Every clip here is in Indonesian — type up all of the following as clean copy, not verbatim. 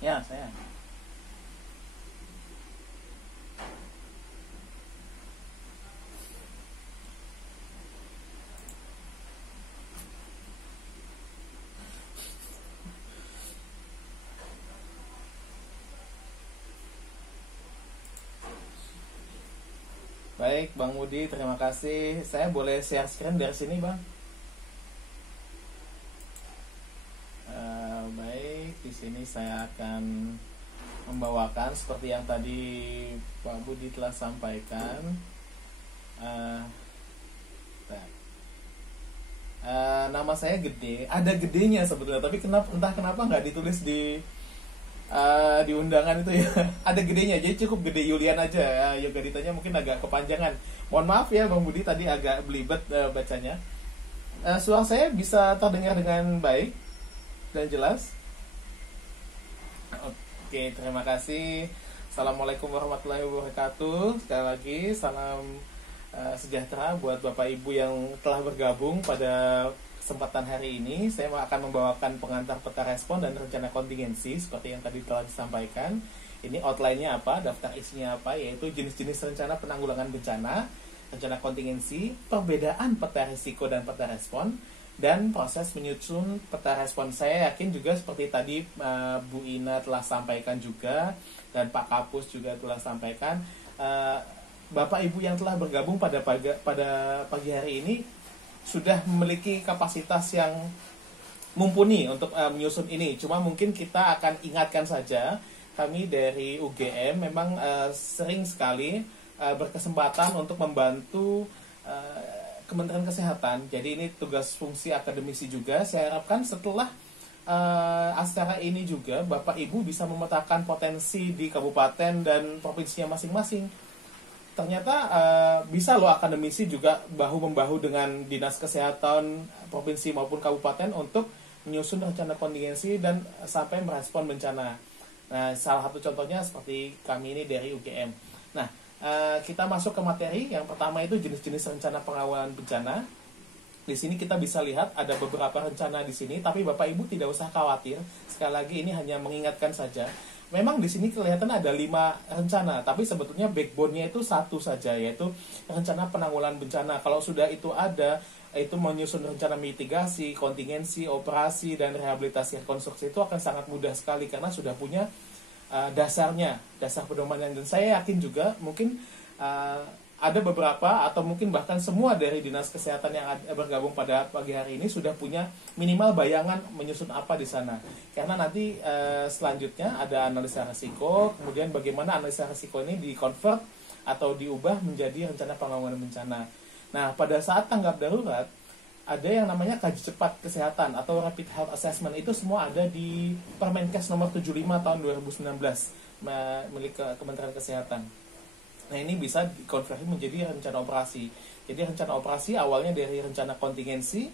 Ya, saya. Baik, Bang Budi, terima kasih. Saya boleh share screen dari sini, Bang? Baik, di sini saya akan membawakan seperti yang tadi Pak Budi telah sampaikan. Eh, nah, nama saya gede, ada gedenya sebetulnya, tapi entah kenapa nggak ditulis di undangan itu ya. Ada gedenya, jadi cukup gede Yulian aja. Yoga ditanya mungkin agak kepanjangan. Mohon maaf ya Bang Budi, tadi agak belibet bacanya. Suara saya bisa terdengar dengan baik dan jelas? Oke, terima kasih. Assalamualaikum warahmatullahi wabarakatuh. Sekali lagi, salam sejahtera buat Bapak Ibu yang telah bergabung pada kesempatan hari ini. Saya akan membawakan pengantar peta respon dan rencana kontingensi seperti yang tadi telah disampaikan. Ini outline-nya apa, daftar isinya apa, yaitu jenis-jenis rencana penanggulangan bencana, rencana kontingensi, perbedaan peta risiko dan peta respon, dan proses menyusun peta respon. Saya yakin juga seperti tadi Bu Ina telah sampaikan juga, dan Pak Kapus juga telah sampaikan, Bapak Ibu yang telah bergabung pada pagi hari ini sudah memiliki kapasitas yang mumpuni untuk menyusun ini. Cuma mungkin kita akan ingatkan saja, kami dari UGM memang sering sekali berkesempatan untuk membantu Kementerian Kesehatan. Jadi ini tugas fungsi akademisi juga. Saya harapkan setelah acara ini juga Bapak Ibu bisa memetakan potensi di kabupaten dan provinsinya masing-masing. Ternyata bisa loh akademisi juga bahu-membahu dengan dinas kesehatan provinsi maupun kabupaten untuk menyusun rencana kontingensi dan sampai merespon bencana. Nah, salah satu contohnya seperti kami ini dari UGM. Nah, kita masuk ke materi. Yang pertama itu jenis-jenis rencana pengawalan bencana. Di sini kita bisa lihat ada beberapa rencana di sini, tapi Bapak Ibu tidak usah khawatir. Sekali lagi ini hanya mengingatkan saja. Memang di sini kelihatan ada 5 rencana, tapi sebetulnya backbone-nya itu satu saja, yaitu rencana penanggulangan bencana. Kalau sudah itu ada, itu menyusun rencana mitigasi, kontingensi, operasi, dan rehabilitasi rekonstruksi itu akan sangat mudah sekali karena sudah punya dasarnya, dasar pedoman. Dan saya yakin juga mungkin ada beberapa atau mungkin bahkan semua dari dinas kesehatan yang bergabung pada pagi hari ini sudah punya minimal bayangan menyusun apa di sana. Karena nanti selanjutnya ada analisa risiko, kemudian bagaimana analisa risiko ini di-convert atau diubah menjadi rencana penanggulangan bencana. Nah, pada saat tanggap darurat ada yang namanya kaji cepat kesehatan atau rapid health assessment. Itu semua ada di Permenkes nomor 75 tahun 2019 milik Kementerian Kesehatan. Nah, ini bisa dikonversi menjadi rencana operasi. Jadi rencana operasi awalnya dari rencana kontingensi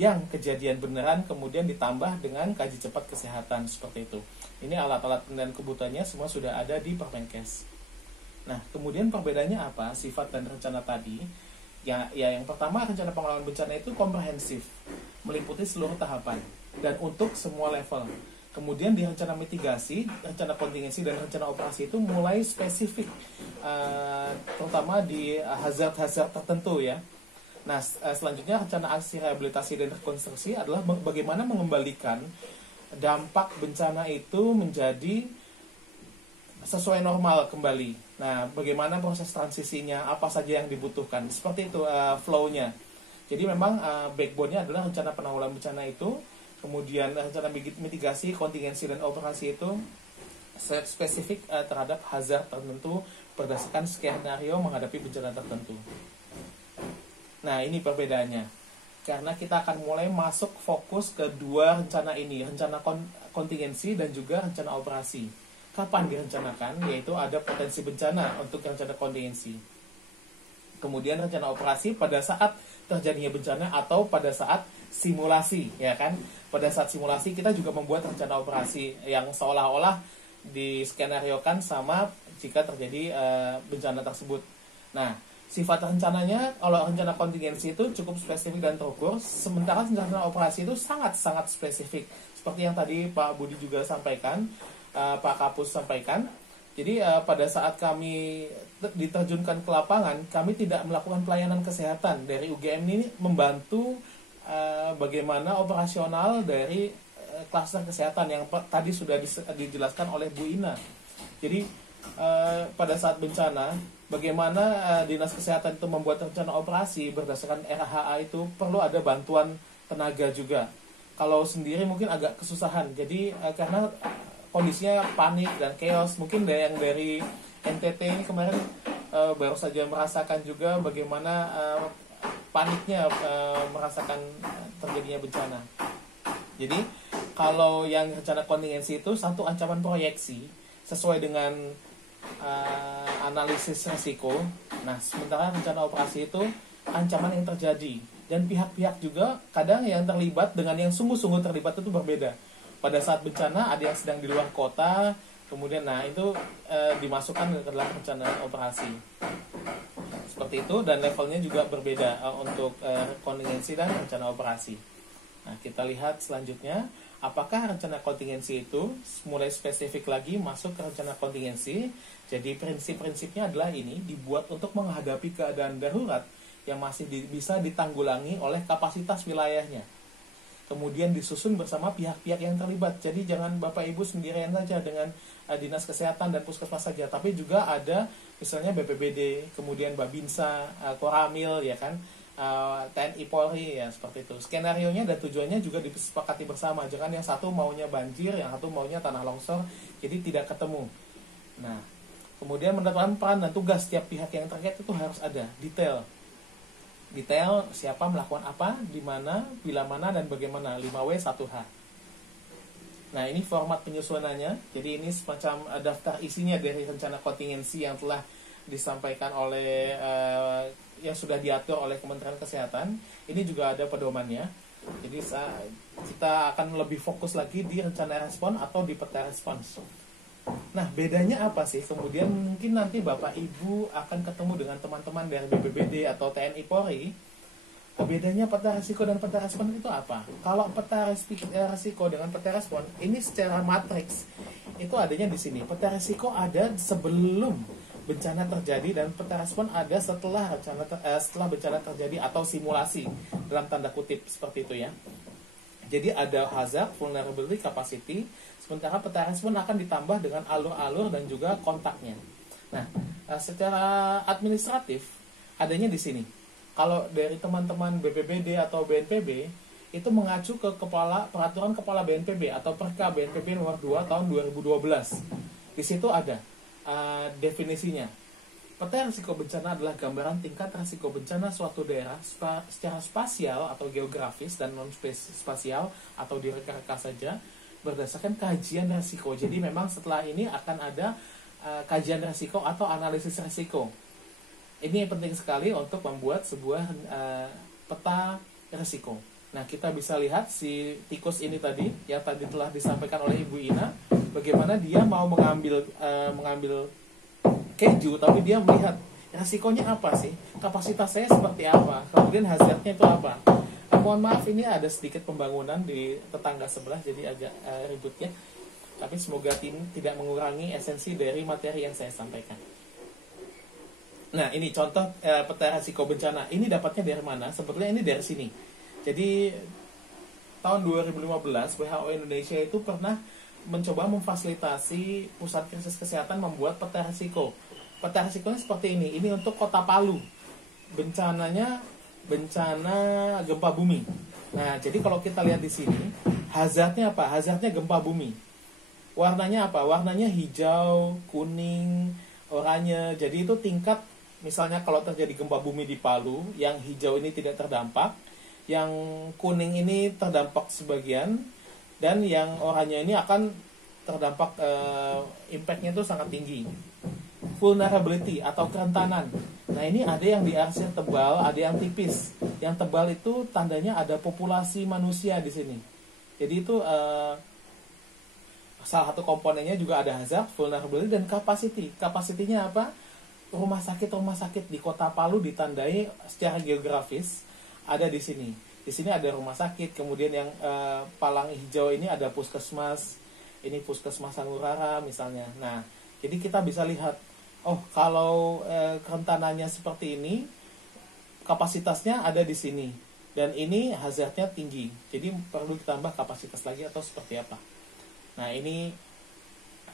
yang kejadian beneran kemudian ditambah dengan kaji cepat kesehatan seperti itu. Ini alat-alat dan kebutuhannya semua sudah ada di Permenkes. Nah, kemudian perbedaannya apa sifat dan rencana tadi? Ya, yang pertama rencana pengelolaan bencana itu komprehensif, meliputi seluruh tahapan dan untuk semua level. Kemudian di rencana mitigasi, rencana kontingensi, dan rencana operasi itu mulai spesifik, terutama di hazard-hazard tertentu ya. Nah, selanjutnya rencana aksi rehabilitasi dan rekonstruksi adalah bagaimana mengembalikan dampak bencana itu menjadi sesuai normal kembali. Nah, bagaimana proses transisinya, apa saja yang dibutuhkan, seperti itu flow-nya. Jadi memang backbone-nya adalah rencana penanggulangan bencana itu. Kemudian rencana mitigasi, kontingensi, dan operasi itu spesifik terhadap hazard tertentu berdasarkan skenario menghadapi bencana tertentu. Nah, ini perbedaannya. Karena kita akan mulai masuk fokus ke dua rencana ini, rencana kontingensi dan juga rencana operasi. Kapan direncanakan? Yaitu ada potensi bencana untuk rencana kontingensi. Kemudian rencana operasi pada saat terjadinya bencana atau pada saat simulasi, ya kan? Pada saat simulasi kita juga membuat rencana operasi yang seolah-olah diskenariokan sama jika terjadi bencana tersebut. Nah, sifat rencananya, kalau rencana kontingensi itu cukup spesifik dan terukur, sementara rencana operasi itu sangat-sangat spesifik. Seperti yang tadi Pak Budi juga sampaikan, Pak Kapus sampaikan. Jadi pada saat kami diterjunkan ke lapangan, kami tidak melakukan pelayanan kesehatan. Dari UGM ini membantu bagaimana operasional dari klaster kesehatan yang tadi sudah dijelaskan oleh Bu Ina. Jadi pada saat bencana, bagaimana Dinas Kesehatan itu membuat rencana operasi berdasarkan RHA itu perlu ada bantuan tenaga juga. Kalau sendiri mungkin agak kesusahan. Jadi karena kondisinya panik dan chaos. Mungkin yang dari NTT ini kemarin baru saja merasakan juga bagaimana paniknya merasakan terjadinya bencana. Jadi kalau yang rencana kontingensi itu satu ancaman proyeksi sesuai dengan analisis risiko. Nah, sementara rencana operasi itu ancaman yang terjadi, dan pihak-pihak juga kadang yang terlibat dengan yang sungguh-sungguh terlibat itu berbeda. Pada saat bencana ada yang sedang di luar kota, kemudian itu dimasukkan ke dalam rencana operasi. Seperti itu, dan levelnya juga berbeda untuk kontingensi dan rencana operasi. Nah, kita lihat selanjutnya, apakah rencana kontingensi itu mulai spesifik lagi masuk ke rencana kontingensi. Jadi prinsip-prinsipnya adalah ini dibuat untuk menghadapi keadaan darurat yang masih bisa ditanggulangi oleh kapasitas wilayahnya. Kemudian disusun bersama pihak-pihak yang terlibat. Jadi jangan Bapak Ibu sendirian saja dengan Dinas Kesehatan dan Puskesmas saja, tapi juga ada misalnya BPBD, kemudian Babinsa, Koramil, ya kan, TNI Polri, ya seperti itu. Skenarionya dan tujuannya juga disepakati bersama. Jangan yang satu maunya banjir, yang satu maunya tanah longsor, jadi tidak ketemu. Nah, kemudian menentukan peran dan tugas setiap pihak yang terkait itu harus ada detail siapa melakukan apa, di mana, bila mana, dan bagaimana. 5W 1H. Nah, ini format penyusunannya. Jadi ini semacam daftar isinya dari rencana kontingensi yang telah disampaikan oleh yang sudah diatur oleh Kementerian Kesehatan. Ini juga ada pedomannya. Jadi kita akan lebih fokus lagi di rencana respon atau di peta respons. Nah, bedanya apa sih? Kemudian mungkin nanti Bapak Ibu akan ketemu dengan teman-teman dari BPBD atau TNI Polri. Bedanya peta risiko dan peta respon itu apa? Kalau peta risiko dengan peta respon, ini secara matriks itu adanya di sini. Peta risiko ada sebelum bencana terjadi dan peta respon ada setelah bencana terjadi atau simulasi dalam tanda kutip seperti itu ya. Jadi ada hazard, vulnerability, capacity. Sementara peta respon akan ditambah dengan alur-alur dan juga kontaknya. Nah, secara administratif adanya di sini. Kalau dari teman-teman BPBD atau BNPB itu mengacu ke peraturan kepala BNPB atau Perka BNPB nomor 2 tahun 2012. Di situ ada definisinya. Peta risiko bencana adalah gambaran tingkat risiko bencana suatu daerah secara spasial atau geografis dan non spasial atau direka-reka saja berdasarkan kajian risiko. Jadi memang setelah ini akan ada kajian risiko atau analisis risiko. Ini penting sekali untuk membuat sebuah peta risiko. Nah, kita bisa lihat si tikus ini tadi yang tadi telah disampaikan oleh Ibu Ina, bagaimana dia mau mengambil keju, tapi dia melihat risikonya apa sih, kapasitas saya seperti apa, kemudian hazardnya itu apa. Mohon maaf, ini ada sedikit pembangunan di tetangga sebelah, jadi agak ribut ya. Tapi semoga tidak mengurangi esensi dari materi yang saya sampaikan. Nah, ini contoh peta risiko bencana. Ini dapatnya dari mana? Sebetulnya ini dari sini. Jadi tahun 2015 WHO Indonesia itu pernah mencoba memfasilitasi pusat krisis kesehatan membuat peta risiko. Peta risikonya seperti ini. Ini untuk Kota Palu. Bencananya bencana gempa bumi. Nah, jadi kalau kita lihat di sini, hazardnya apa? Hazardnya gempa bumi. Warnanya apa? Warnanya hijau, kuning, oranye. Jadi itu tingkat, misalnya kalau terjadi gempa bumi di Palu, yang hijau ini tidak terdampak, yang kuning ini terdampak sebagian, dan yang oranye ini akan terdampak, impact-nya itu sangat tinggi. Vulnerability atau kerentanan. Nah, ini ada yang diarsir tebal, ada yang tipis. Yang tebal itu tandanya ada populasi manusia di sini. Jadi itu salah satu komponennya juga ada hazard, vulnerability, dan capacity. Capacity-nya apa? Rumah sakit di Kota Palu ditandai secara geografis ada di sini. Di sini ada rumah sakit, kemudian yang palang hijau ini ada puskesmas, ini Puskesmas Sanggurara misalnya. Nah, jadi kita bisa lihat, oh kalau kerentanannya seperti ini, kapasitasnya ada di sini, dan ini hazardnya tinggi, jadi perlu ditambah kapasitas lagi atau seperti apa. Nah, ini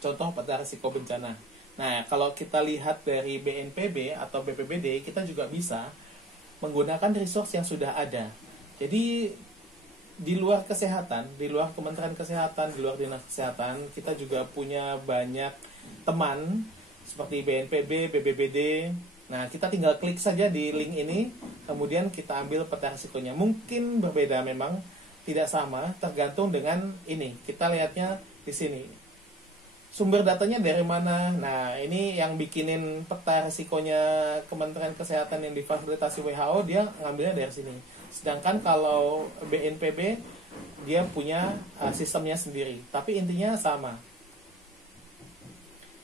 contoh peta risiko bencana. Nah, kalau kita lihat dari BNPB atau BPBD, kita juga bisa menggunakan resource yang sudah ada. Jadi di luar kesehatan, di luar Kementerian Kesehatan, di luar Dinas Kesehatan, kita juga punya banyak teman seperti BNPB, BPBD. Nah, kita tinggal klik saja di link ini, kemudian kita ambil peta risikonya. Mungkin berbeda memang, tidak sama, tergantung dengan ini. Kita lihatnya di sini. Sumber datanya dari mana? Nah, ini yang bikinin peta risikonya Kementerian Kesehatan yang difasilitasi WHO, dia ngambilnya dari sini. Sedangkan kalau BNPB, dia punya sistemnya sendiri. Tapi intinya sama.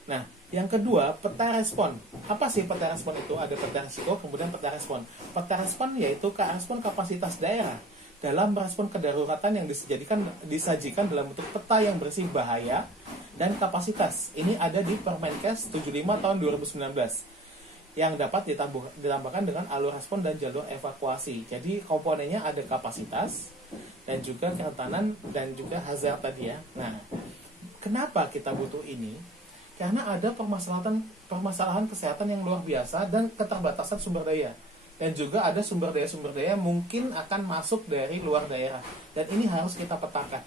Nah, yang kedua, peta respon. Apa sih peta respon itu? Ada peta risiko, kemudian peta respon. Peta respon yaitu respon kapasitas daerah dalam merespon kedaruratan yang disajikan dalam bentuk peta yang bersih bahaya dan kapasitas. Ini ada di Permenkes 75 tahun 2019 yang dapat ditambahkan dengan alur respon dan jalur evakuasi. Jadi komponennya ada kapasitas dan juga kerentanan dan juga hazard tadi ya. Nah, kenapa kita butuh ini? Karena ada permasalahan kesehatan yang luar biasa dan keterbatasan sumber daya. Dan juga ada sumber daya mungkin akan masuk dari luar daerah. Dan ini harus kita petakan.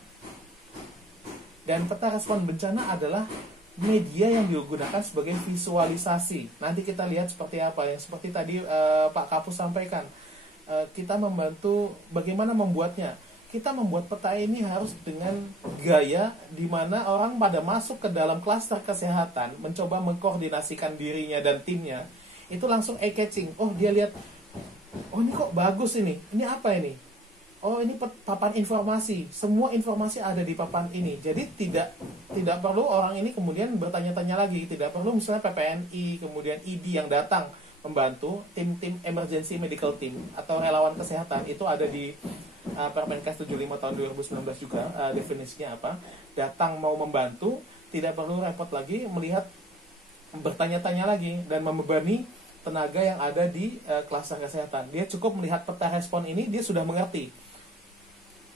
Dan peta respon bencana adalah media yang digunakan sebagai visualisasi. Nanti kita lihat seperti apa. Yang seperti tadi Pak Kapus sampaikan. Kita membantu bagaimana membuatnya. Kita membuat peta ini harus dengan gaya di mana orang pada masuk ke dalam klaster kesehatan, mencoba mengkoordinasikan dirinya dan timnya. Itu langsung eye-catching. Oh, dia lihat, oh ini kok bagus ini apa ini? Oh, ini papan informasi. Semua informasi ada di papan ini. Jadi tidak perlu orang ini kemudian bertanya-tanya lagi. Tidak perlu misalnya PPNI, kemudian ID yang datang membantu, tim-tim emergency medical team atau relawan kesehatan. Itu ada di Permenkes 75 tahun 2019 juga, definisinya apa. Datang mau membantu, tidak perlu repot lagi melihat, bertanya-tanya lagi dan membebani tenaga yang ada di klaster kesehatan. Dia cukup melihat peta respon ini, dia sudah mengerti.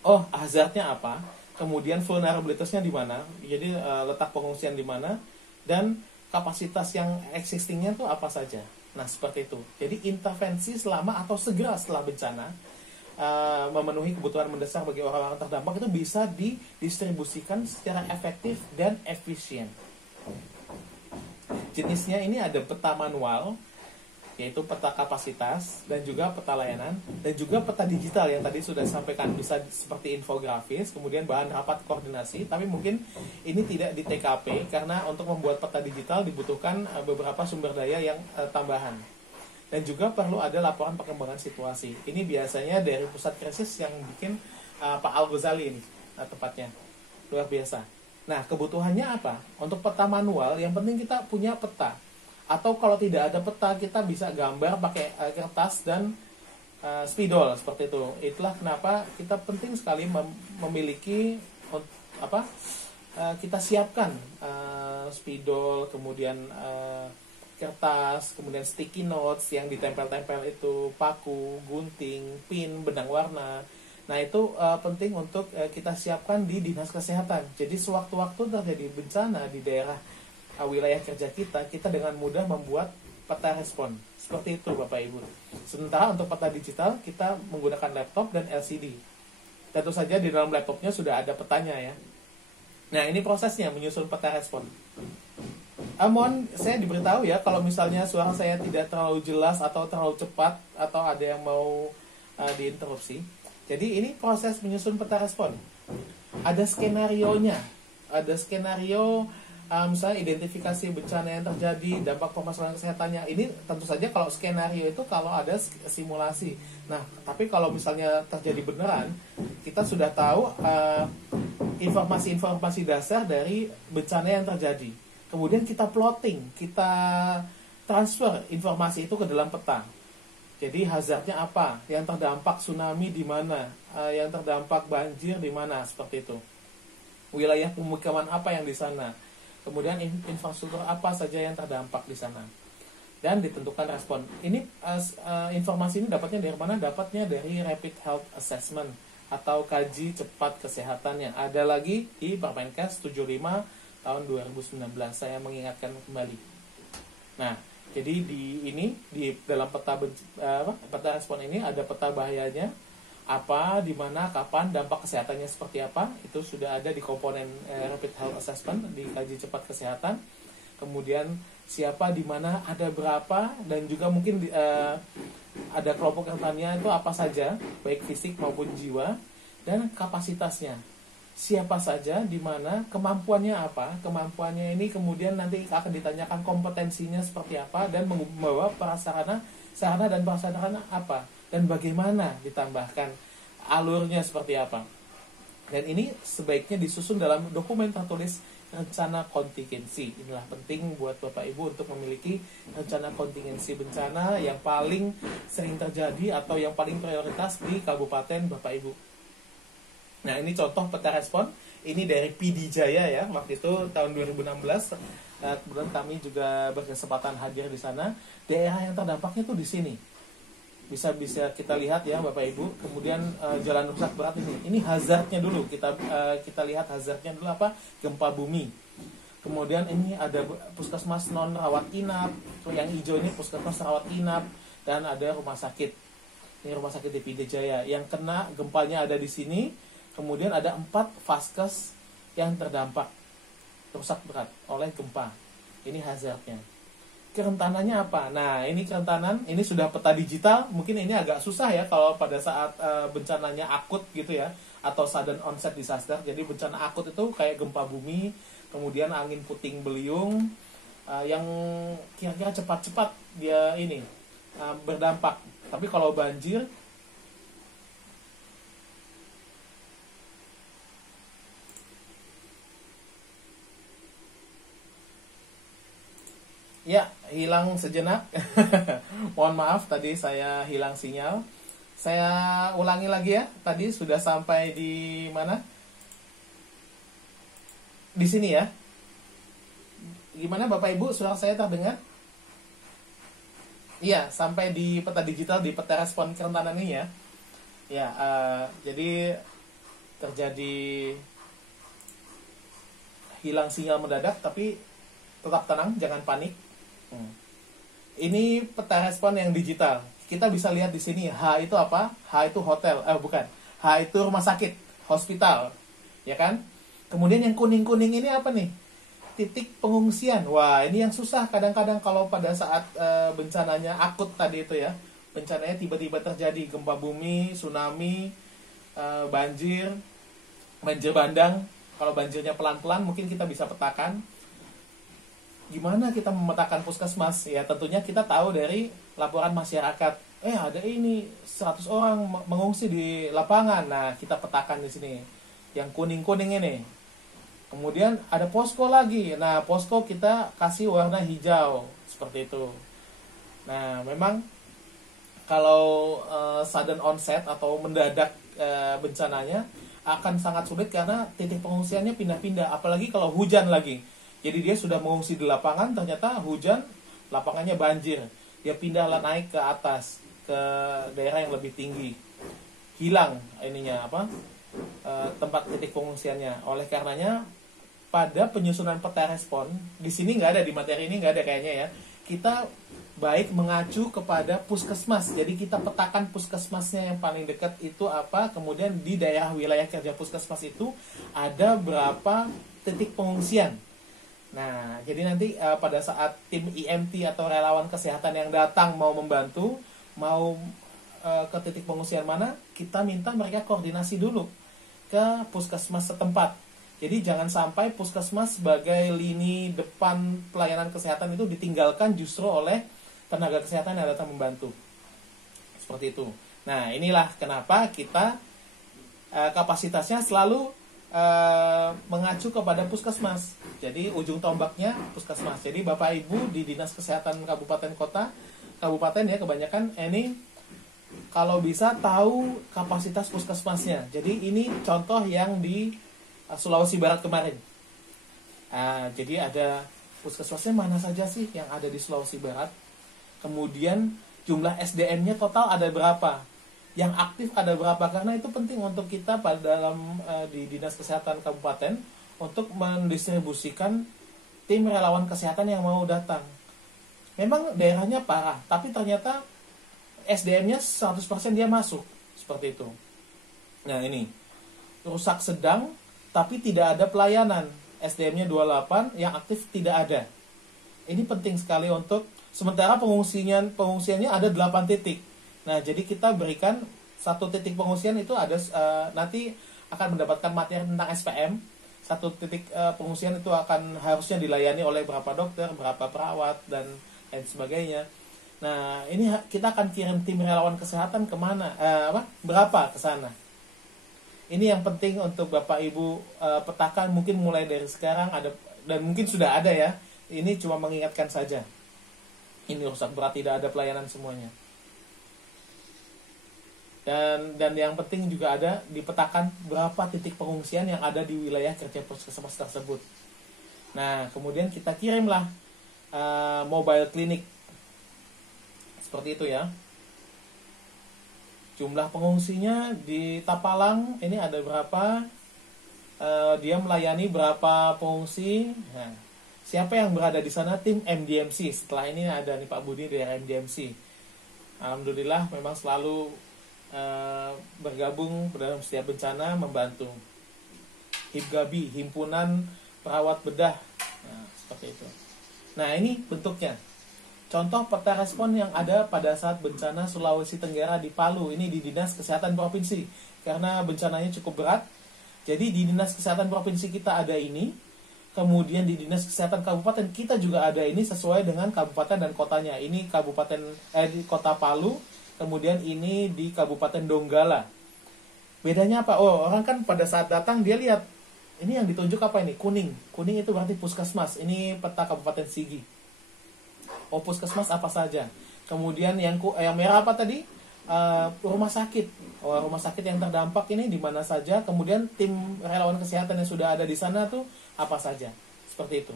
Oh, hazardnya apa? Kemudian vulnerabilitasnya di mana? Jadi letak pengungsian di mana? Dan kapasitas yang existingnya itu apa saja? Nah, seperti itu. Jadi intervensi selama atau segera setelah bencana memenuhi kebutuhan mendesak bagi orang-orang terdampak itu bisa didistribusikan secara efektif dan efisien. Jenisnya ini ada peta manual, yaitu peta kapasitas, dan juga peta layanan, dan juga peta digital yang tadi sudah disampaikan, bisa seperti infografis, kemudian bahan rapat koordinasi, tapi mungkin ini tidak di TKP, karena untuk membuat peta digital dibutuhkan beberapa sumber daya yang tambahan. Dan juga perlu ada laporan perkembangan situasi. Ini biasanya dari pusat krisis yang bikin Pak Al-Ghazali ini, tepatnya. Luar biasa. Nah, kebutuhannya apa? Untuk peta manual, yang penting kita punya peta. Atau kalau tidak ada peta, kita bisa gambar pakai kertas dan spidol seperti itu. Itulah kenapa kita penting sekali memiliki kita siapkan spidol, kemudian kertas, kemudian sticky notes yang ditempel-tempel itu, paku, gunting, pin, benang warna. Nah, itu penting untuk kita siapkan di Dinas Kesehatan. Jadi sewaktu-waktu terjadi bencana di daerah wilayah kerja kita dengan mudah membuat peta respon. Seperti itu Bapak Ibu. Sementara untuk peta digital kita menggunakan laptop dan LCD. Tentu saja di dalam laptopnya sudah ada petanya ya. Nah, ini prosesnya menyusun peta respon. Mohon saya diberitahu ya kalau misalnya suara saya tidak terlalu jelas atau terlalu cepat atau ada yang mau diinterupsi. Jadi ini proses menyusun peta respon. Ada skenarionya. Ada skenario misalnya identifikasi bencana yang terjadi, dampak permasalahan kesehatannya. Ini tentu saja kalau skenario itu kalau ada simulasi. Nah, tapi kalau misalnya terjadi beneran, kita sudah tahu informasi-informasi dasar dari bencana yang terjadi. Kemudian kita plotting, kita transfer informasi itu ke dalam peta. Jadi hazardnya apa? Yang terdampak tsunami di mana? Yang terdampak banjir di mana? Seperti itu. wilayah pemukiman apa yang di sana, kemudian infrastruktur apa saja yang terdampak di sana, dan ditentukan respon. Ini informasi ini dapatnya dari mana? Dapatnya dari Rapid Health Assessment atau kaji cepat kesehatan yang ada lagi di Permenkes 75 tahun 2019. Saya mengingatkan kembali. Nah, jadi di dalam peta respon ini ada peta bahayanya apa, di mana, kapan, dampak kesehatannya seperti apa, itu sudah ada di komponen Rapid Health Assessment di kaji cepat kesehatan. Kemudian siapa, di mana, ada berapa, dan juga mungkin ada kelompok rentannya itu apa saja, baik fisik maupun jiwa, dan kapasitasnya. Siapa saja, di mana, kemampuannya apa, kemampuannya ini kemudian nanti akan ditanyakan kompetensinya seperti apa, dan membawa sarana dan prasarana apa, dan bagaimana ditambahkan, alurnya seperti apa. Dan ini sebaiknya disusun dalam dokumen tertulis rencana kontingensi. Inilah penting buat Bapak Ibu untuk memiliki rencana kontingensi bencana yang paling sering terjadi atau yang paling prioritas di kabupaten Bapak Ibu. Nah, ini contoh peta respon. Ini dari PD Jaya ya, waktu itu tahun 2016. Kemudian kami juga berkesempatan hadir di sana. Daerah yang terdampaknya tuh di sini. Bisa kita lihat ya Bapak Ibu. Kemudian jalan rusak berat ini hazardnya dulu, kita lihat hazardnya dulu apa, gempa bumi. Kemudian ini ada puskesmas non rawat inap, yang hijau ini puskesmas rawat inap, dan ada rumah sakit. Ini rumah sakit di PD Jaya yang kena gempanya ada di sini. Kemudian ada 4 vaskes yang terdampak rusak berat oleh gempa. Ini hazardnya. Kerentanannya apa? Nah, ini kerentanan, ini sudah peta digital. Mungkin ini agak susah ya kalau pada saat bencananya akut gitu ya, atau sudden onset disaster. Jadi bencana akut itu kayak gempa bumi, kemudian angin puting beliung, yang kira-kira cepat-cepat dia ini berdampak. Tapi kalau banjir, ya, hilang sejenak. Mohon maaf, tadi saya hilang sinyal. Saya ulangi lagi ya. Tadi sudah sampai di mana? Di sini ya. Gimana Bapak Ibu, suara saya terdengar? Iya, sampai di peta digital, di peta respon kerentanan ini ya. Ya, jadi terjadi hilang sinyal mendadak, tapi tetap tenang, jangan panik. Ini peta respon yang digital. Kita bisa lihat di sini, H itu apa? H itu hotel, bukan. H itu rumah sakit, hospital, ya kan? Kemudian yang kuning-kuning ini apa nih? Titik pengungsian. Wah, ini yang susah kadang-kadang kalau pada saat bencananya akut tadi itu ya. Bencananya tiba-tiba terjadi, gempa bumi, tsunami, banjir bandang. Kalau banjirnya pelan-pelan mungkin kita bisa petakan. Gimana kita memetakan puskesmas? Ya tentunya kita tahu dari laporan masyarakat. Ada ini 100 orang mengungsi di lapangan. Nah, kita petakan di sini. Yang kuning-kuning ini. Kemudian ada posko lagi. Nah, posko kita kasih warna hijau seperti itu. Nah, memang kalau sudden onset atau mendadak bencananya akan sangat sulit karena titik pengungsiannya pindah-pindah, apalagi kalau hujan lagi. Jadi dia sudah mengungsi di lapangan, ternyata hujan, lapangannya banjir. Dia pindah naik ke atas, ke daerah yang lebih tinggi. Hilang tempat titik pengungsiannya. Oleh karenanya, pada penyusunan peta respon, di sini nggak ada, di materi ini nggak ada kayaknya ya. Kita baik mengacu kepada puskesmas. Jadi kita petakan puskesmasnya yang paling dekat itu apa, kemudian di daerah wilayah kerja puskesmas itu ada berapa titik pengungsian. Nah, jadi nanti pada saat tim IMT atau relawan kesehatan yang datang mau membantu, mau ke titik pengungsian mana, kita minta mereka koordinasi dulu ke puskesmas setempat. Jadi jangan sampai puskesmas sebagai lini depan pelayanan kesehatan itu ditinggalkan justru oleh tenaga kesehatan yang datang membantu. Seperti itu. Nah, inilah kenapa kita kapasitasnya selalu mengacu kepada puskesmas. Jadi ujung tombaknya puskesmas. Jadi Bapak Ibu di Dinas Kesehatan Kabupaten Kota, kabupaten ya kebanyakan ini kalau bisa tahu kapasitas puskesmasnya. Jadi ini contoh yang di Sulawesi Barat kemarin. Jadi ada puskesmasnya mana saja sih yang ada di Sulawesi Barat. Kemudian jumlah SDM-nya total ada berapa, yang aktif ada berapa, karena itu penting untuk kita pada dalam di Dinas Kesehatan Kabupaten untuk mendistribusikan tim relawan kesehatan yang mau datang. Memang daerahnya parah, tapi ternyata SDM-nya 100% dia masuk, seperti itu. Nah ini, rusak sedang, tapi tidak ada pelayanan. SDM-nya 28, yang aktif tidak ada. Ini penting sekali untuk, sementara pengungsiannya ada 8 titik. Nah jadi kita berikan 1 titik pengungsian itu ada, nanti akan mendapatkan materi tentang SPM. 1 titik pengungsian itu akan harusnya dilayani oleh berapa dokter, berapa perawat, dan lain sebagainya. Nah ini kita akan kirim tim relawan kesehatan kemana, berapa ke sana. Ini yang penting untuk Bapak Ibu petakan, mungkin mulai dari sekarang ada, dan mungkin sudah ada ya. Ini cuma mengingatkan saja. Ini rusak berat, tidak ada pelayanan semuanya. Dan yang penting juga ada dipetakan berapa titik pengungsian yang ada di wilayah kerja puskesmas tersebut. Nah kemudian kita kirimlah mobile clinic seperti itu ya. Jumlah pengungsinya di Tapalang ini ada berapa, dia melayani berapa pengungsi. Nah, siapa yang berada di sana? Tim MDMC. Setelah ini ada nih Pak Budi dari MDMC. Alhamdulillah memang selalu bergabung dalam setiap bencana, membantu. HIPGABI, Himpunan Perawat Bedah. Nah, seperti itu. Nah ini bentuknya. Contoh peta respon yang ada pada saat bencana Sulawesi Tenggara di Palu. Ini di Dinas Kesehatan Provinsi. Karena bencananya cukup berat. Jadi di Dinas Kesehatan Provinsi kita ada ini. Kemudian di Dinas Kesehatan Kabupaten kita juga ada ini sesuai dengan kabupaten dan kotanya. Ini di Kota Palu. Kemudian ini di Kabupaten Donggala. Bedanya apa? Oh, orang kan pada saat datang dia lihat. Ini yang ditunjuk apa ini? Kuning. Kuning itu berarti puskesmas. Ini peta Kabupaten Sigi. Oh, puskesmas apa saja. Kemudian yang merah apa tadi? Rumah sakit. Oh, rumah sakit yang terdampak ini di mana saja. Kemudian tim relawan kesehatan yang sudah ada di sana tuh apa saja. Seperti itu.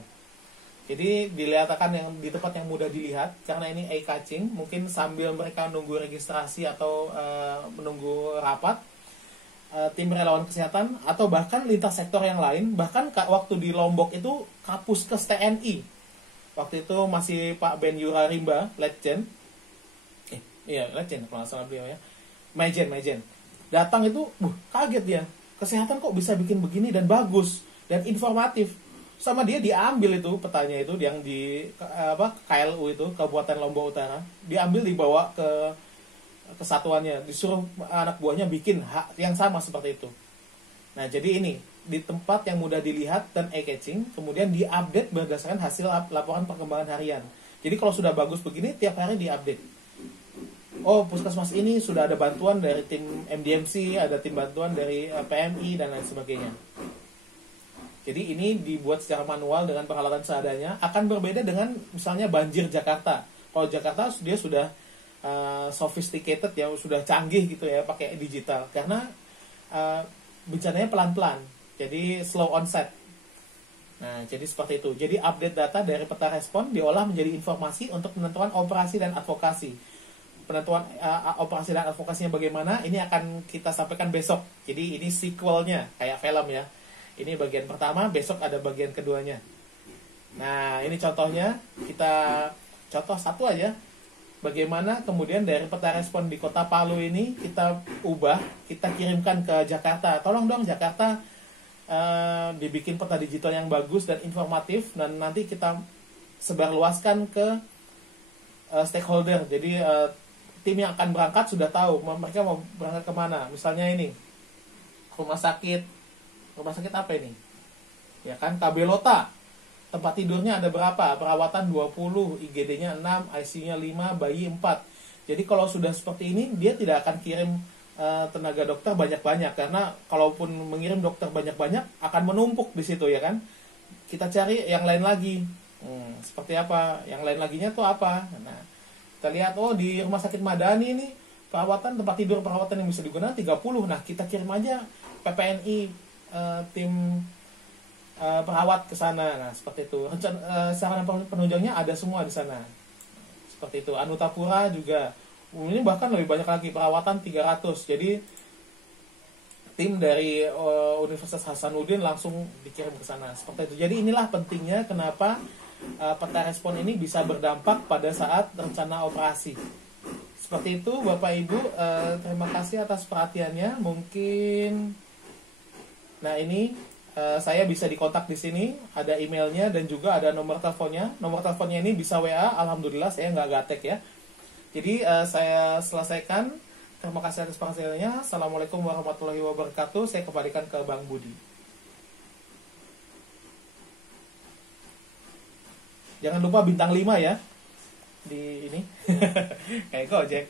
Jadi dilihatkan yang di tempat yang mudah dilihat, karena ini e-catching, mungkin sambil mereka menunggu registrasi atau menunggu rapat, tim relawan kesehatan atau bahkan lintas sektor yang lain, bahkan waktu di Lombok itu Kapuskes TNI, waktu itu masih Pak Ben Yura Rimba, Letjen, Letjen kalau salah beliau ya, Majen, datang itu, kaget dia, kesehatan kok bisa bikin begini dan bagus dan informatif, sama dia diambil itu petanya itu yang di KLU itu Kabupaten Lombok Utara, diambil dibawa ke kesatuannya, disuruh anak buahnya bikin yang sama seperti itu. Nah jadi ini di tempat yang mudah dilihat dan e-catching, kemudian diupdate berdasarkan hasil laporan perkembangan harian. Jadi kalau sudah bagus begini tiap hari diupdate. Oh puskesmas ini sudah ada bantuan dari tim MDMC, ada tim bantuan dari PMI dan lain sebagainya. Jadi ini dibuat secara manual dengan peralatan seadanya. Akan berbeda dengan misalnya banjir Jakarta. Kalau Jakarta dia sudah sophisticated ya, sudah canggih gitu ya, pakai digital, karena bencananya pelan-pelan, jadi slow onset. Nah jadi seperti itu. Jadi update data dari peta respon diolah menjadi informasi untuk penentuan operasi dan advokasi. Penentuan operasi dan advokasinya bagaimana, ini akan kita sampaikan besok. Jadi ini sequelnya kayak film ya. Ini bagian pertama, besok ada bagian keduanya. Nah ini contohnya, kita contoh satu aja. Bagaimana kemudian dari peta respon di Kota Palu ini kita ubah, kita kirimkan ke Jakarta. Tolong dong Jakarta dibikin peta digital yang bagus dan informatif, dan nanti kita sebarluaskan ke stakeholder. Jadi tim yang akan berangkat sudah tahu mereka mau berangkat kemana. Misalnya ini rumah sakit apa ini? Ya kan, KB Lota. Tempat tidurnya ada berapa? Perawatan 20, IGD-nya 6, IC-nya 5, bayi 4. Jadi kalau sudah seperti ini, dia tidak akan kirim tenaga dokter banyak-banyak. Karena kalaupun mengirim dokter banyak-banyak, akan menumpuk di situ ya kan. Kita cari yang lain lagi. Seperti apa? Yang lain laginya tuh apa? Nah, kita lihat, oh di Rumah Sakit Madani ini, tempat tidur perawatan yang bisa digunakan 30. Nah, kita kirim aja PPNI tim perawat ke sana. Nah, seperti itu. Sarana penunjangnya ada semua di sana. Seperti itu. Anutapura juga. Ini bahkan lebih banyak lagi, perawatan 300. Jadi tim dari Universitas Hasanuddin langsung dikirim ke sana. Seperti itu. Jadi inilah pentingnya kenapa peta respon ini bisa berdampak pada saat rencana operasi. Seperti itu Bapak Ibu, terima kasih atas perhatiannya. Mungkin nah ini saya bisa dikontak di sini, ada emailnya dan juga ada nomor teleponnya. Nomor teleponnya ini bisa WA, alhamdulillah saya nggak gaptek ya. Jadi saya selesaikan. Terima kasih atas perhatiannya. Assalamualaikum warahmatullahi wabarakatuh. Saya kembalikan ke Bang Budi. Jangan lupa bintang 5 ya di ini. Kayak Gojek.